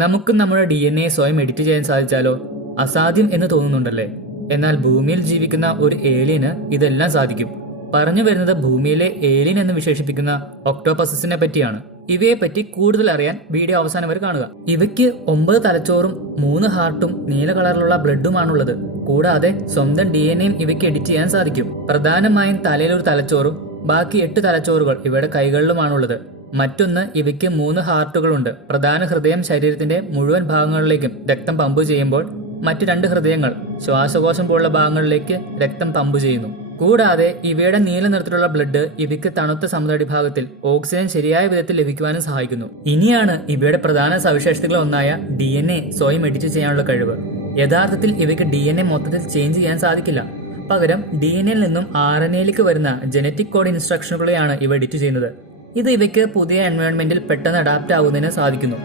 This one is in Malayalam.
നമുക്കും നമ്മുടെ DNA സ്വയം എഡിറ്റ് ചെയ്യാൻ സാധിച്ചാലോ? അസാധ്യം എന്ന് തോന്നുന്നുണ്ടല്ലേ? എന്നാൽ ഭൂമിയിൽ ജീവിക്കുന്ന ഒരു ഏലിയന് ഇതെല്ലാം സാധിക്കും. പറഞ്ഞു വരുന്നത് ഭൂമിയിലെ ഏലിയൻ എന്ന് വിശേഷിപ്പിക്കുന്ന ഒക്ടോപസിനെ പറ്റിയാണ്. ഇവയെ പറ്റി കൂടുതൽ അറിയാൻ വീഡിയോ അവസാനം വരെ കാണുക. ഇവയ്ക്ക് 9 തലച്ചോറും 3 ഹാർട്ടും നീല കളറിലുള്ള ബ്ലഡുമാണുള്ളത്. കൂടാതെ സ്വന്തം DNA ഇവയ്ക്ക് എഡിറ്റ് ചെയ്യാൻ സാധിക്കും. പ്രധാനമായും തലയിലൊരു തലച്ചോറും ബാക്കി 8 തലച്ചോറുകൾ ഇവയുടെ കൈകളിലുമാണുള്ളത്. മറ്റൊന്ന്, ഇവയ്ക്ക് 3 ഹാർട്ടുകളുണ്ട്. പ്രധാന ഹൃദയം ശരീരത്തിന്റെ മുഴുവൻ ഭാഗങ്ങളിലേക്കും രക്തം പമ്പ് ചെയ്യുമ്പോൾ മറ്റു 2 ഹൃദയങ്ങൾ ശ്വാസകോശം പോലുള്ള ഭാഗങ്ങളിലേക്ക് രക്തം പമ്പ് ചെയ്യുന്നു. കൂടാതെ ഇവയുടെ നീല നിറത്തിലുള്ള ബ്ലഡ് ഇവയ്ക്ക് തണുത്ത സമുദ്രഭാഗത്തിൽ ഓക്സിജൻ ശരിയായ വിധത്തിൽ ലഭിക്കുവാനും സഹായിക്കുന്നു. ഇനിയാണ് ഇവയുടെ പ്രധാന സവിശേഷതകൾ ഒന്നായ DNA സ്വയം എഡിറ്റ് ചെയ്യാനുള്ള കഴിവ്. യഥാർത്ഥത്തിൽ ഇവയ്ക്ക് DNA മൊത്തത്തിൽ ചേഞ്ച് ചെയ്യാൻ സാധിക്കില്ല. പകരം DNA നിന്നും RNAയിലേക്ക് വരുന്ന ജനറ്റിക് കോഡ് ഇൻസ്ട്രക്ഷനുകളെയാണ് ഇവ എഡിറ്റ് ചെയ്യുന്നത്. ഇത് ഇവയ്ക്ക് പുതിയ എൻവയോൺമെന്റിൽ പെട്ടെന്ന് അഡാപ്റ്റ് ആവുന്നതിന് സാധിക്കുന്നു.